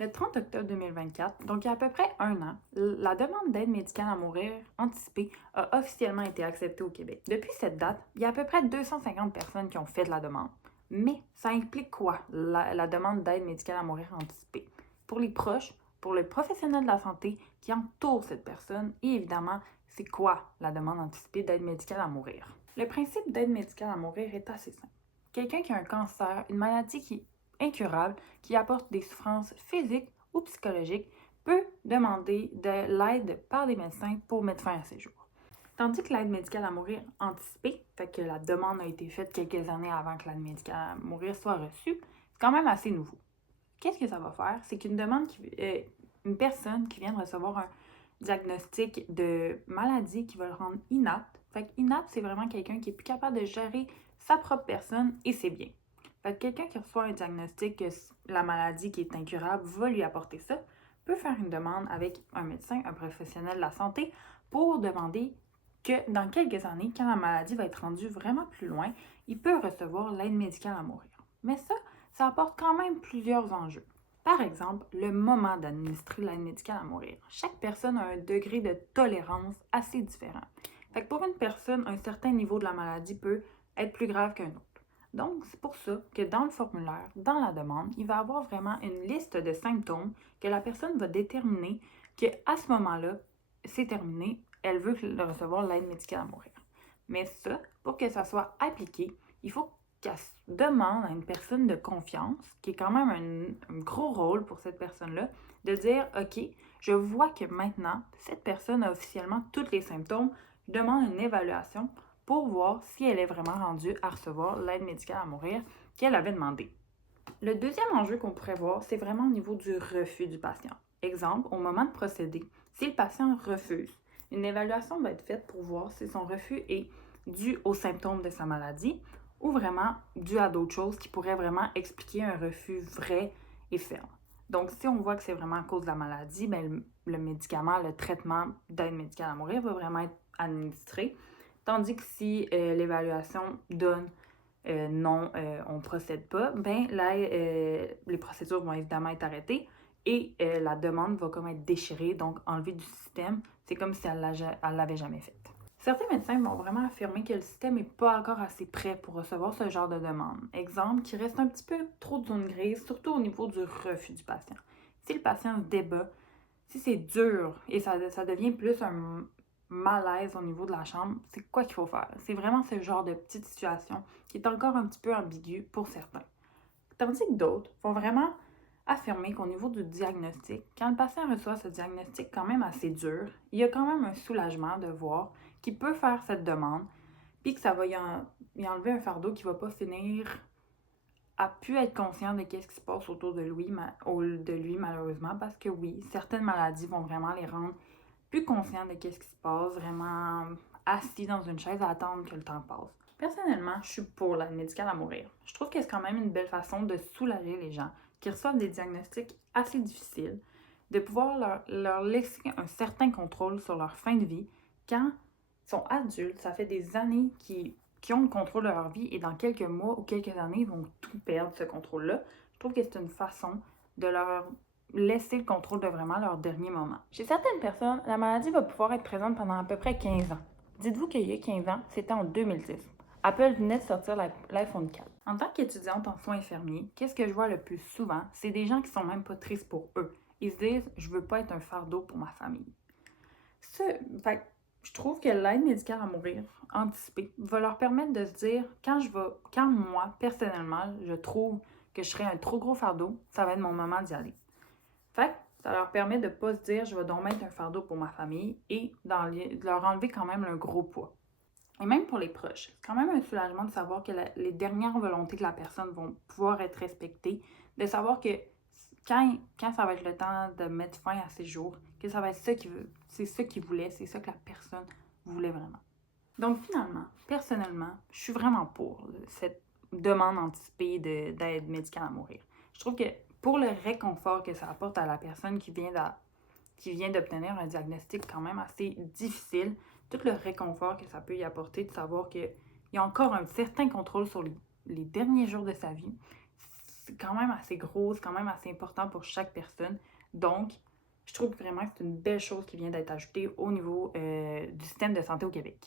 Le 30 octobre 2024, donc il y a à peu près un an, la demande d'aide médicale à mourir anticipée a officiellement été acceptée au Québec. Depuis cette date, il y a à peu près 250 personnes qui ont fait la demande. Mais ça implique quoi, la demande d'aide médicale à mourir anticipée? Pour les proches, pour le professionnel de la santé qui entoure cette personne, et évidemment, c'est quoi la demande anticipée d'aide médicale à mourir? Le principe d'aide médicale à mourir est assez simple. Quelqu'un qui a un cancer, une maladie qui est incurable, qui apporte des souffrances physiques ou psychologiques, peut demander de l'aide par des médecins pour mettre fin à ses jours. Tandis que l'aide médicale à mourir anticipée, fait que la demande a été faite quelques années avant que l'aide médicale à mourir soit reçue, c'est quand même assez nouveau. Qu'est-ce que ça va faire? C'est qu'une une personne qui vient de recevoir un diagnostic de maladie qui va le rendre inapte. Fait que inapte, c'est vraiment quelqu'un qui est plus capable de gérer sa propre personne et ses biens. Fait que quelqu'un qui reçoit un diagnostic que la maladie qui est incurable va lui apporter ça, peut faire une demande avec un médecin, un professionnel de la santé, pour demander que dans quelques années, quand la maladie va être rendue vraiment plus loin, il peut recevoir l'aide médicale à mourir. Mais ça apporte quand même plusieurs enjeux. Par exemple, le moment d'administrer l'aide médicale à mourir. Chaque personne a un degré de tolérance assez différent. Fait que pour une personne, un certain niveau de la maladie peut être plus grave qu'un autre. Donc, c'est pour ça que dans le formulaire, dans la demande, il va y avoir vraiment une liste de symptômes que la personne va déterminer qu'à ce moment-là, c'est terminé, elle veut recevoir l'aide médicale à mourir. Mais ça, pour que ça soit appliqué, il faut qu'elle demande à une personne de confiance, qui est quand même un gros rôle pour cette personne-là, de dire, OK, je vois que maintenant, cette personne a officiellement tous les symptômes, je demande une évaluation pour voir si elle est vraiment rendue à recevoir l'aide médicale à mourir qu'elle avait demandé. Le deuxième enjeu qu'on pourrait voir, c'est vraiment au niveau du refus du patient. Exemple, au moment de procéder, si le patient refuse, une évaluation va être faite pour voir si son refus est dû aux symptômes de sa maladie ou vraiment dû à d'autres choses qui pourraient vraiment expliquer un refus vrai et ferme. Donc, si on voit que c'est vraiment à cause de la maladie, bien, le médicament, le traitement d'aide médicale à mourir va vraiment être administré. Tandis que si l'évaluation donne non, on ne procède pas, ben là, les procédures vont évidemment être arrêtées et la demande va comme être déchirée, donc enlevée du système. C'est comme si elle ne l'avait jamais faite. Certains médecins vont vraiment affirmer que le système n'est pas encore assez prêt pour recevoir ce genre de demande. Exemple, qu'il reste un petit peu trop de zone grise, surtout au niveau du refus du patient. Si le patient se débat, si c'est dur et ça devient plus un malaise au niveau de la chambre, c'est quoi qu'il faut faire? C'est vraiment ce genre de petite situation qui est encore un petit peu ambiguë pour certains. Tandis que d'autres vont vraiment affirmer qu'au niveau du diagnostic, quand le patient reçoit ce diagnostic quand même assez dur, il y a quand même un soulagement de voir qu'il peut faire cette demande, puis que ça va y enlever un fardeau qui ne va pas finir à pu être conscient de ce qui se passe autour de lui malheureusement, parce que oui, certaines maladies vont vraiment les rendre plus conscients de ce qui se passe, vraiment assis dans une chaise à attendre que le temps passe. Personnellement, je suis pour l'aide médicale à mourir. Je trouve que c'est quand même une belle façon de soulager les gens qui reçoivent des diagnostics assez difficiles, de pouvoir leur laisser un certain contrôle sur leur fin de vie quand ils sont adultes. Ça fait des années qui ont le contrôle de leur vie et dans quelques mois ou quelques années, ils vont tout perdre, ce contrôle-là. Je trouve que c'est une façon de leur laisser le contrôle de vraiment leur dernier moment. Chez certaines personnes, la maladie va pouvoir être présente pendant à peu près 15 ans. Dites-vous qu'il y a 15 ans, c'était en 2010. Apple venait de sortir l'iPhone 4. En tant qu'étudiante en soins infirmiers, qu'est-ce que je vois le plus souvent? C'est des gens qui sont même pas tristes pour eux. Ils se disent, je veux pas être un fardeau pour ma famille. Fait je trouve que l'aide médicale à mourir anticipée va leur permettre de se dire quand moi, personnellement, je trouve que je serais un trop gros fardeau, ça va être mon moment d'y aller. Fait que ça leur permet de ne pas se dire je vais donc mettre un fardeau pour ma famille et de leur enlever quand même un gros poids. Et même pour les proches, c'est quand même un soulagement de savoir que les dernières volontés de la personne vont pouvoir être respectées, de savoir que quand ça va être le temps de mettre fin à ses jours, que ça va être c'est ça qu'il voulait, c'est ça que la personne voulait vraiment. Donc finalement, personnellement, je suis vraiment pour cette demande anticipée d'aide médicale à mourir. Je trouve que pour le réconfort que ça apporte à la personne qui vient d'obtenir un diagnostic quand même assez difficile, tout le réconfort que ça peut y apporter de savoir qu'il y a encore un certain contrôle sur les derniers jours de sa vie, c'est quand même assez gros, c'est quand même assez important pour chaque personne. Donc, je trouve vraiment que c'est une belle chose qui vient d'être ajoutée au niveau du système de santé au Québec.